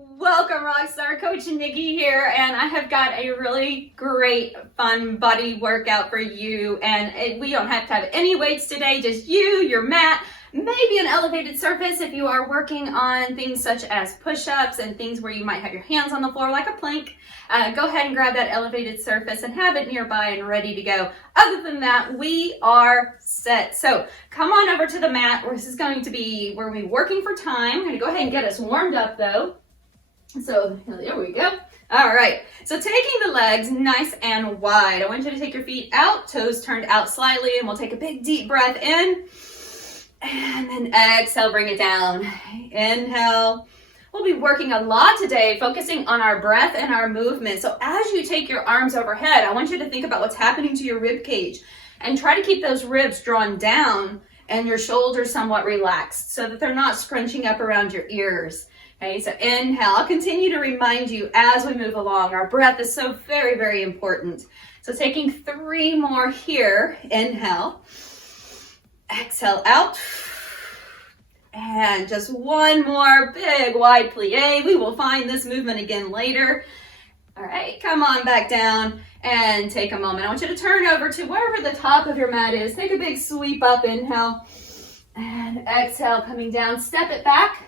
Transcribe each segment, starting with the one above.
Welcome, Rockstar. Coach Nikki here, and I have got a really great, fun body workout for you. And we don't have to have any weights today, just you, your mat, maybe an elevated surface if you are working on things such as push-ups and things where you might have your hands on the floor like a plank. Go ahead and grab that elevated surface and have it nearby and ready to go. Other than that, we are set. So come on over to the mat. This is going to be where we're working for time. I'm going to go ahead and get us warmed up though. So there we go. All right, so taking the legs nice and wide. I want you to take your feet out, toes turned out slightly, and we'll take a big deep breath in. And then exhale, bring it down. Inhale. We'll be working a lot today, focusing on our breath and our movement. So as you take your arms overhead, I want you to think about what's happening to your rib cage and try to keep those ribs drawn down and your shoulders somewhat relaxed so that they're not scrunching up around your ears. Okay, so inhale. I'll continue to remind you as we move along. Our breath is so very, very important. So taking 3 more here. Inhale. Exhale out. And just 1 more big wide plie. We will find this movement again later. All right, come on back down and take a moment. I want you to turn over to wherever the top of your mat is. Take a big sweep up. Inhale. And exhale, coming down. Step it back.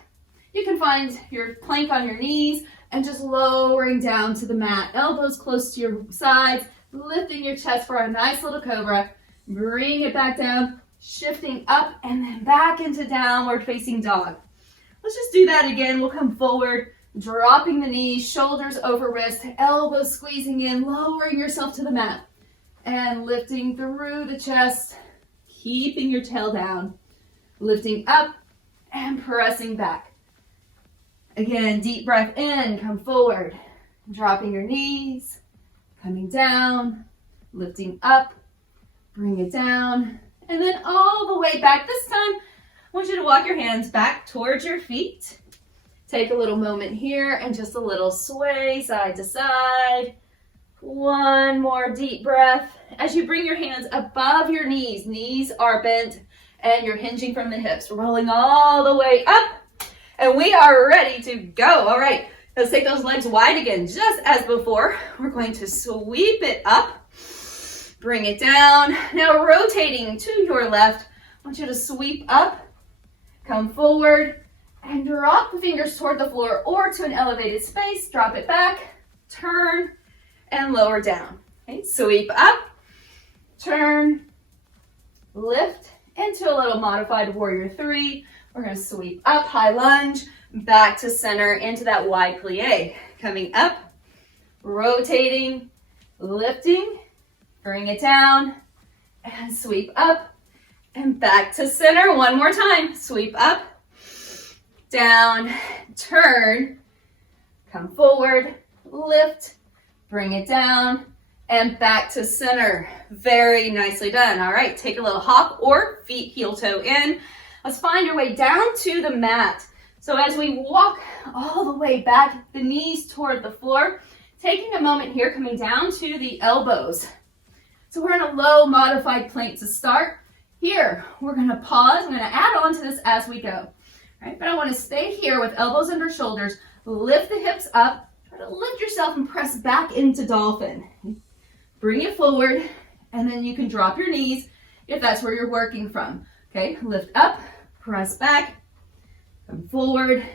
You can find your plank on your knees and just lowering down to the mat. Elbows close to your sides, lifting your chest for a nice little cobra. Bring it back down, shifting up and then back into downward facing dog. Let's just do that again. We'll come forward, dropping the knees, shoulders over wrist, elbows squeezing in, lowering yourself to the mat. And lifting through the chest, keeping your tail down. Lifting up and pressing back. Again, deep breath in, come forward, dropping your knees, coming down, lifting up, bring it down, and then all the way back. This time, I want you to walk your hands back towards your feet. Take a little moment here and just a little sway side to side. 1 more deep breath. As you bring your hands above your knees are bent and you're hinging from the hips, rolling all the way up. And we are ready to go. All right, let's take those legs wide again, just as before. We're going to sweep it up, bring it down. Now rotating to your left, I want you to sweep up, come forward, and drop the fingers toward the floor or to an elevated space. Drop it back, turn, and lower down. Okay, sweep up, turn, lift into a little modified warrior 3. We're going to sweep up, high lunge, back to center into that wide plie. Coming up, rotating, lifting, bring it down, and sweep up, and back to center. 1 more time. Sweep up, down, turn, come forward, lift, bring it down, and back to center. Very nicely done. All right, take a little hop or feet heel toe in. Let's find your way down to the mat. So as we walk all the way back, the knees toward the floor, taking a moment here, coming down to the elbows. So we're in a low modified plank to start. Here, we're gonna pause. I'm gonna add on to this as we go. All right, but I wanna stay here with elbows under shoulders, lift the hips up, try to lift yourself and press back into dolphin. Bring it forward, and then you can drop your knees if that's where you're working from. Okay, lift up, press back, come forward,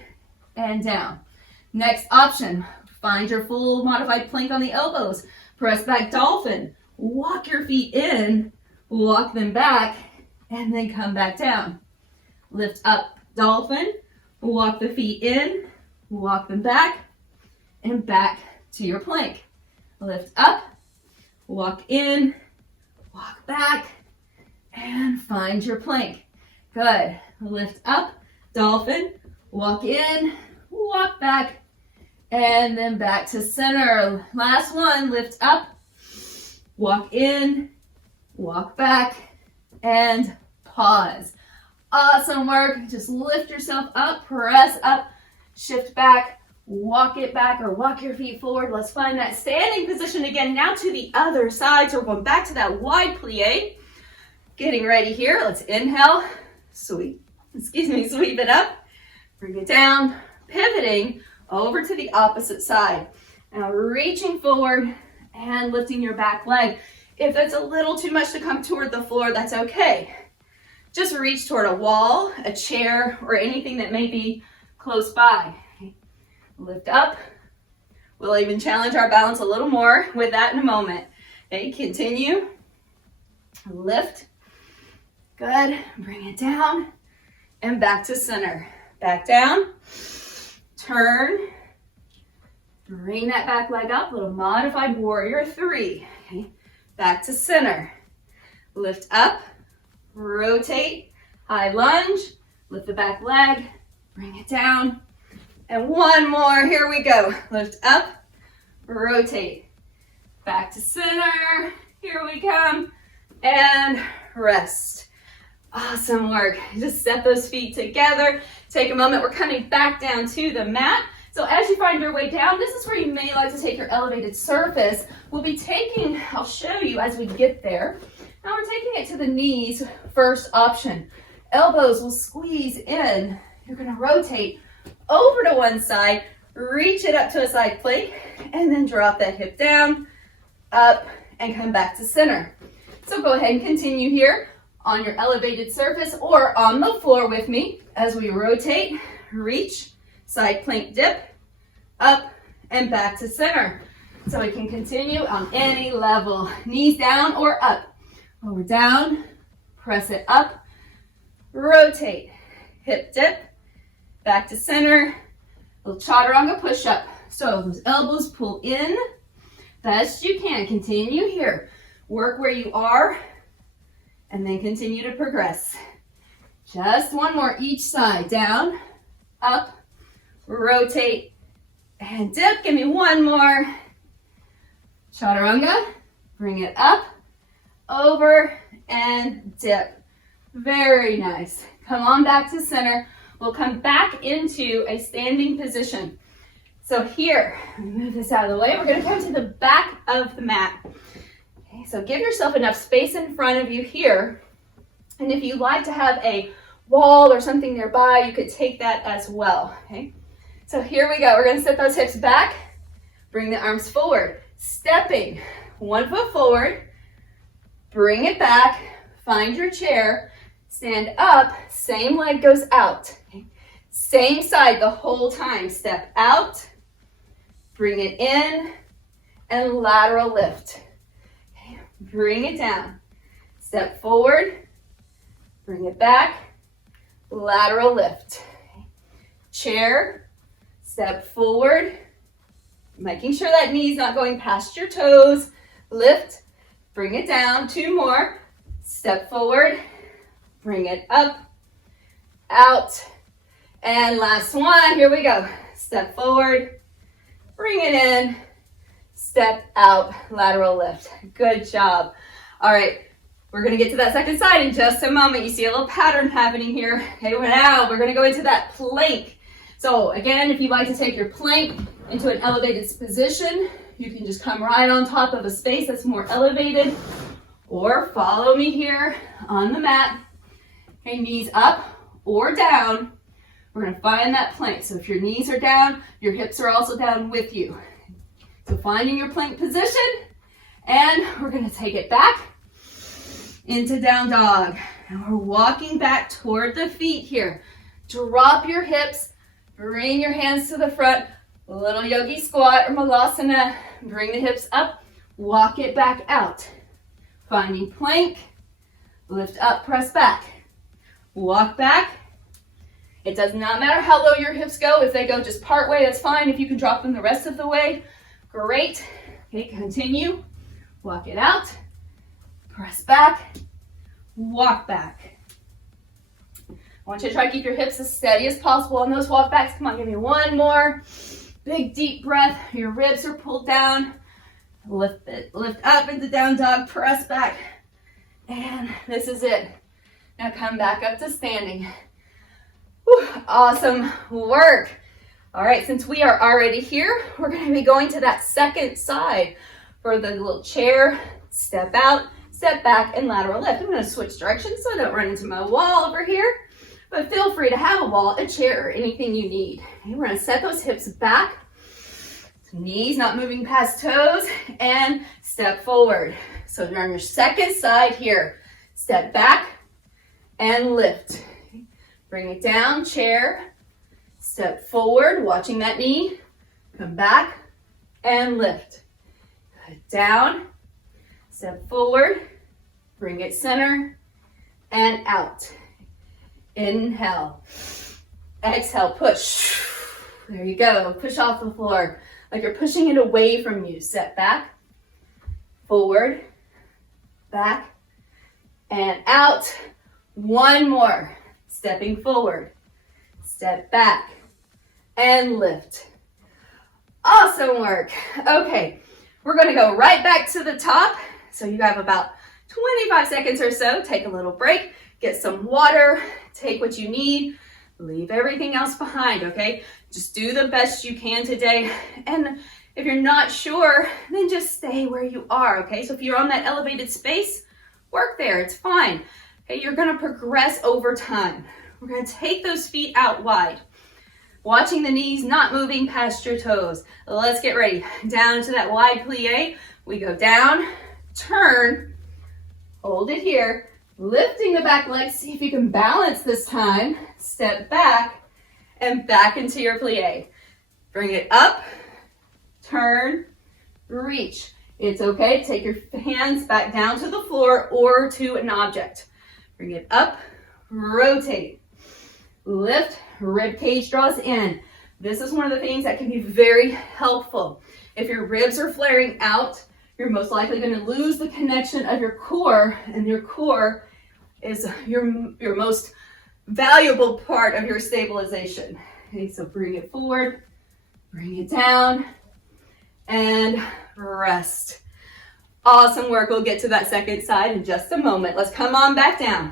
and down. Next option, find your full modified plank on the elbows. Press back, dolphin. Walk your feet in, walk them back, and then come back down. Lift up, dolphin. Walk the feet in, walk them back, and back to your plank. Lift up, walk in, walk back, and find your plank. Good. Lift up, dolphin, walk in, walk back, and then back to center. Last one, lift up, walk in, walk back, and pause. Awesome work. Just lift yourself up, press up, shift back, walk it back or walk your feet forward. Let's find that standing position again. Now to the other side. So we're going back to that wide plie. Getting ready here. Let's inhale, sweep it up, bring it down, pivoting, over to the opposite side. Now reaching forward and lifting your back leg. If that's a little too much to come toward the floor, that's okay. Just reach toward a wall, a chair, or anything that may be close by. Okay. Lift up. We'll even challenge our balance a little more with that in a moment. Okay, continue. Lift. Good. Bring it down and back to center. Back down. Turn. Bring that back leg up. Little modified warrior 3. Okay. Back to center. Lift up. Rotate. High lunge. Lift the back leg. Bring it down. And one more. Here we go. Lift up. Rotate. Back to center. Here we come. And rest. Awesome work. Just step those feet together. Take a moment. We're coming back down to the mat. So as you find your way down, this is where you may like to take your elevated surface. We'll be taking, I'll show you as we get there. Now we're taking it to the knees, first option. Elbows will squeeze in. You're gonna rotate over to one side, reach it up to a side plank, and then drop that hip down, up, and come back to center. So go ahead and continue here on your elevated surface or on the floor with me as we rotate, reach, side plank dip, up, and back to center. So we can continue on any level. Knees down or up. When we're down, press it up, rotate, hip dip, back to center, little chaturanga push-up. So those elbows pull in, best you can. Continue here. Work where you are, and then continue to progress. Just one more each side. Down, up, rotate, and dip. Give me one more. Chaturanga. Bring it up, over, and dip. Very nice. Come on back to center. We'll come back into a standing position. So here, move this out of the way. We're going to come to the back of the mat. Okay, so give yourself enough space in front of you here. And if you like to have a wall or something nearby, you could take that as well. Okay, so here we go. We're going to set those hips back. Bring the arms forward. Stepping 1 foot forward. Bring it back. Find your chair. Stand up. Same leg goes out. Okay. Same side the whole time. Step out. Bring it in. And lateral lift. Okay. Bring it down. Step forward. Bring it back. Lateral lift. Okay. Chair. Step forward. Making sure that knee's not going past your toes. Lift. Bring it down. 2 more. Step forward. Bring it up. Out. And last one. Here we go. Step forward. Bring it in. Step out. Lateral lift. Good job. All right. We're going to get to that second side in just a moment. You see a little pattern happening here. Okay, now we're going to go into that plank. So again, if you'd like to take your plank into an elevated position, you can just come right on top of a space that's more elevated, or follow me here on the mat. Okay, knees up or down. We're going to find that plank. So if your knees are down, your hips are also down with you. So finding your plank position, and we're going to take it back into down dog. And we're walking back toward the feet here. Drop your hips, bring your hands to the front, a little yogi squat or malasana. Bring the hips up, walk it back out. Finding plank, lift up, press back. Walk back. It does not matter how low your hips go. If they go just part way, that's fine. If you can drop them the rest of the way, great. Okay, continue. Walk it out. Press back. Walk back. I want you to try to keep your hips as steady as possible on those walk backs. Come on, give me one more. Big deep breath. Your ribs are pulled down. Lift up into down dog. Press back. And this is it. Now come back up to standing. Whew, awesome work. All right, since we are already here, we're going to be going to that second side for the little chair. Step out, step back, and lateral lift. I'm going to switch directions so I don't run into my wall over here. but feel free to have a wall, a chair, or anything you need. Okay, we're gonna set those hips back, knees not moving past toes, and step forward. So you're on your second side here. Step back and lift. Bring it down, chair, step forward, watching that knee, come back and lift. Down, step forward, bring it center and out. Inhale, exhale, push. There you go, push off the floor like you're pushing it away from you. Step back, forward, back, and out. One more. Stepping forward, step back, and lift. Awesome work. Okay, we're gonna go right back to the top. So you have about 25 seconds or so. Take a little break, get some water, take what you need, leave everything else behind, okay? Just do the best you can today. And if you're not sure, then just stay where you are, okay? So if you're on that elevated space, work there, it's fine. Okay, you're gonna progress over time. We're gonna take those feet out wide, watching the knees not moving past your toes. Let's get ready. Down to that wide plie. We go down, turn, hold it here, lifting the back leg. See if you can balance this time. Step back and back into your plie. Bring it up, turn, reach. It's okay to take your hands back down to the floor or to an object. Bring it up, rotate, lift, rib cage draws in. This is one of the things that can be very helpful. If your ribs are flaring out, you're most likely going to lose the connection of your core, and your core is your most valuable part of your stabilization. Okay, so bring it forward, bring it down, and rest. Awesome work. We'll get to that second side in just a moment. Let's come on back down.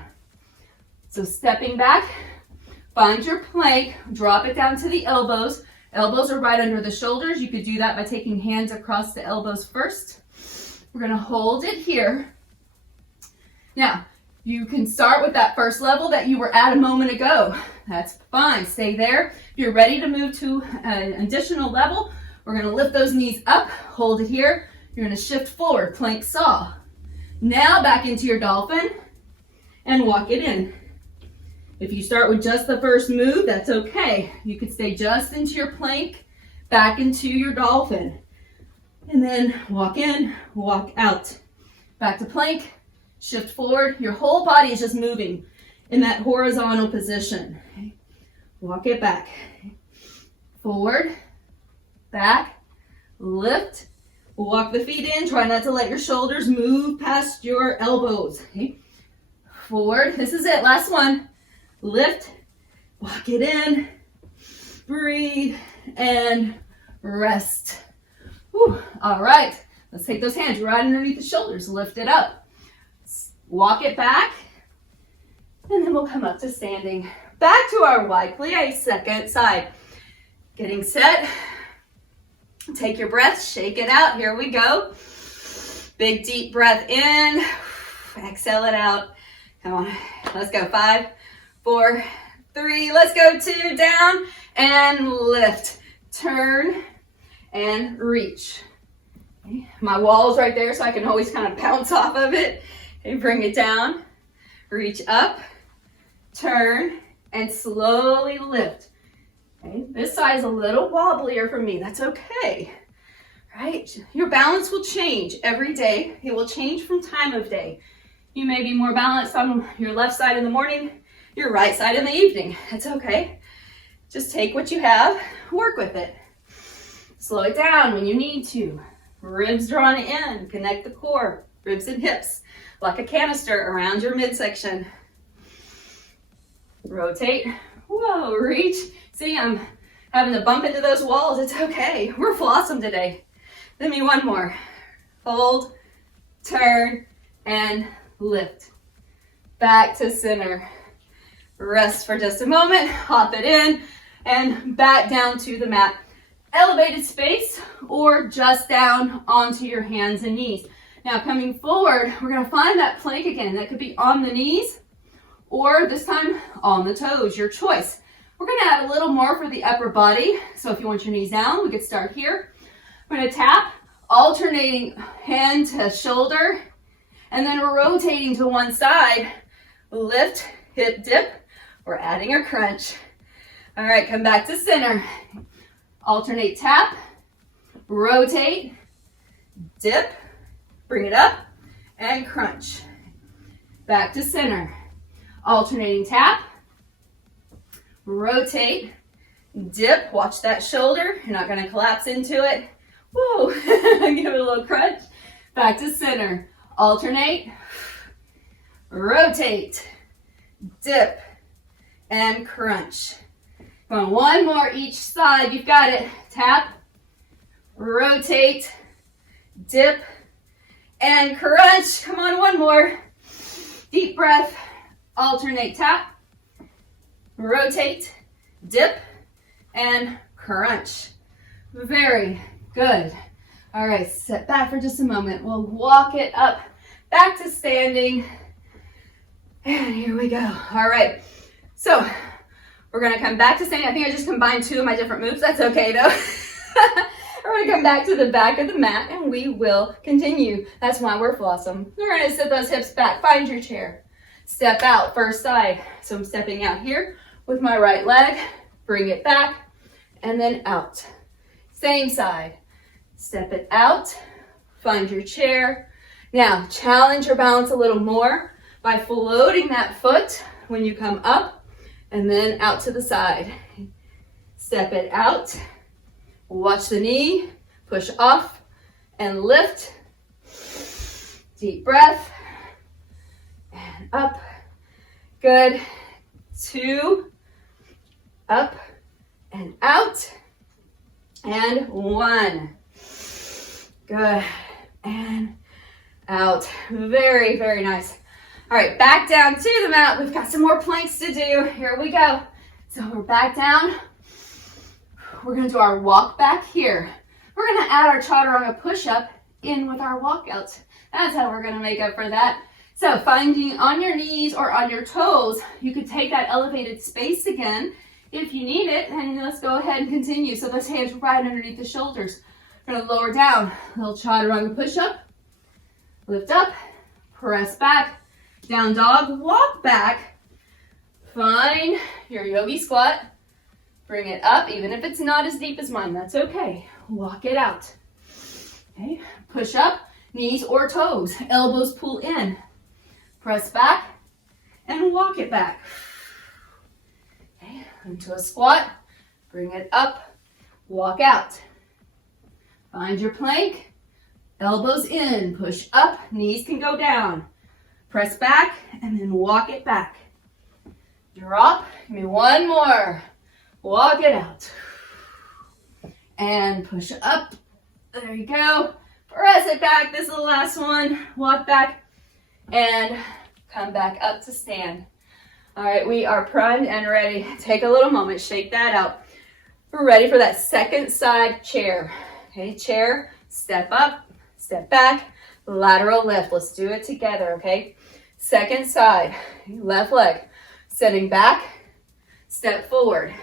So stepping back, find your plank, drop it down to the elbows. Elbows are right under the shoulders. You could do that by taking hands across the elbows first. We're gonna hold it here. Now, you can start with that first level that you were at a moment ago. That's fine, stay there. If you're ready to move to an additional level, we're gonna lift those knees up, hold it here. You're gonna shift forward, plank saw. Now back into your dolphin and walk it in. If you start with just the first move, that's okay. You could stay just into your plank, back into your dolphin. And then walk in, walk out. Back to plank, shift forward. Your whole body is just moving in that horizontal position. Okay. Walk it back. Forward, back, lift. Walk the feet in. Try not to let your shoulders move past your elbows. Okay. Forward. This is it. Last one. Lift. Walk it in. Breathe and rest. Whew. All right. Let's take those hands right underneath the shoulders. Lift it up. Walk it back. And then we'll come up to standing. Back to our wide plie, second side. Getting set. Take your breath, shake it out. Here we go. Big deep breath in. Exhale it out. Come on. Let's go. 5, 4, 3. Let's go. 2. Down and lift. Turn and reach. Okay. My wall is right there, so I can always kind of bounce off of it. Okay. Bring it down. Reach up. Turn and slowly lift. Okay, this side is a little wobblier for me. That's okay, right? Your balance will change every day. It will change from time of day. You may be more balanced on your left side in the morning, your right side in the evening. It's okay. Just take what you have, work with it. Slow it down when you need to. Ribs drawn in, connect the core, ribs and hips, like a canister around your midsection. Rotate. Whoa, reach. See, I'm having to bump into those walls. It's okay. We're flawsome today. Give me one more. Hold, turn, and lift. Back to center. Rest for just a moment. Hop it in and back down to the mat. Elevated space or just down onto your hands and knees. Now coming forward, we're going to find that plank again. That could be on the knees or this time on the toes, your choice. We're gonna add a little more for the upper body. So if you want your knees down, we could start here. We're gonna tap, alternating hand to shoulder, and then we're rotating to one side. Lift, hip dip. We're adding our crunch. All right, come back to center. Alternate tap, rotate, dip, bring it up, and crunch. Back to center. Alternating tap, rotate, dip. Watch that shoulder. You're not going to collapse into it. Woo! Give it a little crunch. Back to center. Alternate, rotate, dip, and crunch. Come on, one more each side. You've got it. Tap, rotate, dip, and crunch. Come on, one more. Deep breath. Alternate tap, rotate, dip, and crunch. Very good. All right, sit back for just a moment. We'll walk it up back to standing. And here we go. All right, so we're gonna come back to standing. I think I just combined two of my different moves. That's okay though. We're gonna come back to the back of the mat and we will continue. That's why we're Flossom. We're gonna sit those hips back, find your chair. Step out, first side. So I'm stepping out here with my right leg, bring it back, and then out. Same side. Step it out, find your chair. Now, challenge your balance a little more by floating that foot when you come up, and then out to the side. Step it out, watch the knee, push off, and lift. Deep breath. And up, good, 2, up and out, and 1, good, and out, very, very nice. All right, back down to the mat. We've got some more planks to do. Here we go. So we're back down. We're gonna do our walk back here. We're gonna add our chaturanga push-up in with our walkouts. That's how we're gonna make up for that. So finding on your knees or on your toes, you could take that elevated space again if you need it, and let's go ahead and continue. So those hands right underneath the shoulders. We're gonna lower down, little chaturanga push-up, lift up, press back, down dog, walk back, find your yogi squat, bring it up, even if it's not as deep as mine, that's okay. Walk it out. Okay, push up, knees or toes, elbows pull in. Press back and walk it back. Okay, into a squat, bring it up, walk out. Find your plank, elbows in, push up, knees can go down. Press back and then walk it back. Drop, give me one more. Walk it out. And push up, there you go. Press it back, this is the last one. Walk back. And come back up to stand. All right, we are primed and ready. Take a little moment, shake that out. We're ready for that second side chair. Okay, chair, step up, step back, lateral lift. Let's do it together, okay? Second side, left leg, setting back, step forward,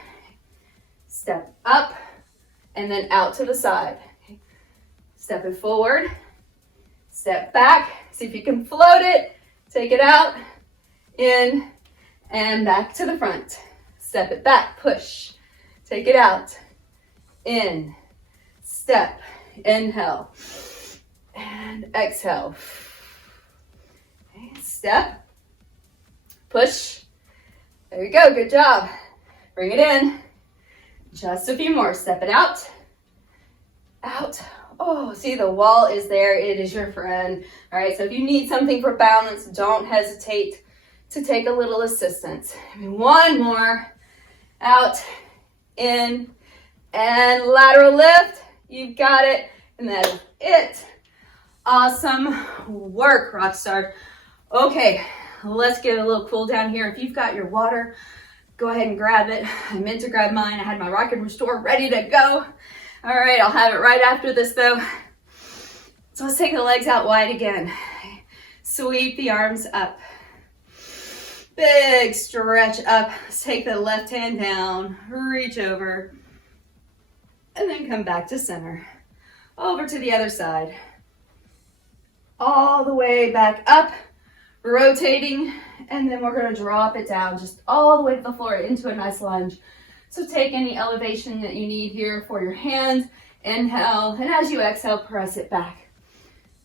step up, and then out to the side. Okay. Stepping forward, step back. See if you can float it. Take it out, in, and back to the front. Step it back, push. Take it out, in, step, inhale, and exhale. Okay, step, push. There you go, good job. Bring it in. Just a few more. Step it out, out. Oh, see, the wall is there. It is your friend. All right, so if you need something for balance, don't hesitate to take a little assistance. One more. Out, in, and lateral lift. You've got it, and that is it. Awesome work, rock star. Okay, let's get a little cool down here. If you've got your water, go ahead and grab it. I meant to grab mine. I had my Rock and Restore ready to go. All right, I'll have it right after this though. So let's take the legs out wide again. Sweep the arms up. Big stretch up. Let's take the left hand down, reach over, and then come back to center. Over to the other side. All the way back up, rotating, and then we're gonna drop it down just all the way to the floor into a nice lunge. So take any elevation that you need here for your hands. Inhale, and as you exhale, press it back.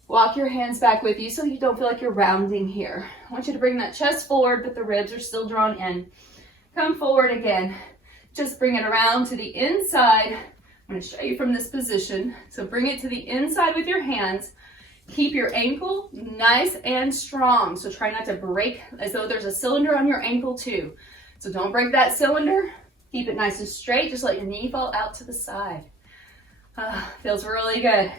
Walk your hands back with you so you don't feel like you're rounding here. I want you to bring that chest forward, but the ribs are still drawn in. Come forward again. Just bring it around to the inside. I'm going to show you from this position. So bring it to the inside with your hands. Keep your ankle nice and strong. So try not to break as though there's a cylinder on your ankle too. So don't break that cylinder. Keep it nice and straight. Just let your knee fall out to the side. Feels really good.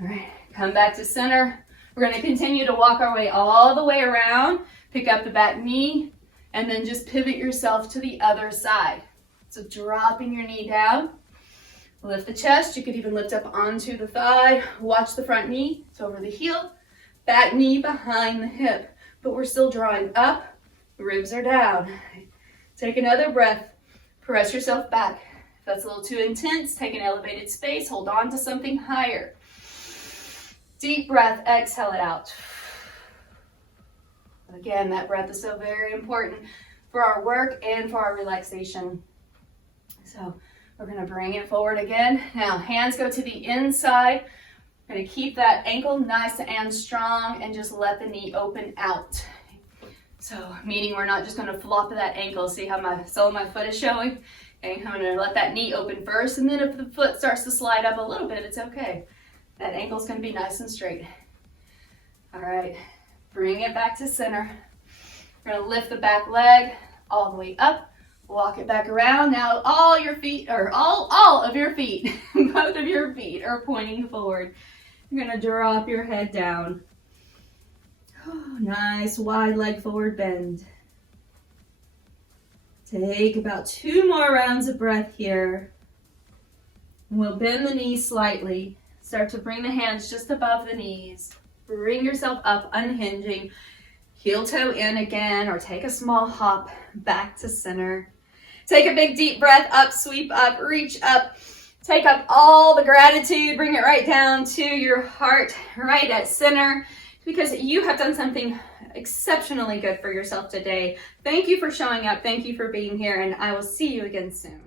All right, come back to center. We're going to continue to walk our way all the way around. Pick up the back knee and then just pivot yourself to the other side. So dropping your knee down. Lift the chest. You could even lift up onto the thigh. Watch the front knee. It's over the heel. Back knee behind the hip. But we're still drawing up. The ribs are down. Take another breath. Press yourself back. If that's a little too intense, take an elevated space. Hold on to something higher. Deep breath. Exhale it out. Again, that breath is so very important for our work and for our relaxation. So we're going to bring it forward again. Now, hands go to the inside. We're going to keep that ankle nice and strong and just let the knee open out. So, meaning we're not just going to flop that ankle. See how my sole of my foot is showing? Okay, I'm going to let that knee open first, and then if the foot starts to slide up a little bit, it's okay. That ankle's going to be nice and straight. All right, bring it back to center. We're going to lift the back leg all the way up. Walk it back around. Now all your feet, or all of your feet, both of your feet are pointing forward. You're going to drop your head down. Oh, nice wide leg forward bend. Take about 2 more rounds of breath here. We'll bend the knees slightly. Start to bring the hands just above the knees. Bring yourself up, unhinging. Heel toe in again, or take a small hop back to center. Take a big deep breath up, sweep up, reach up. Take up all the gratitude. Bring it right down to your heart, right at center, because you have done something exceptionally good for yourself today. Thank you for showing up. Thank you for being here, and I will see you again soon.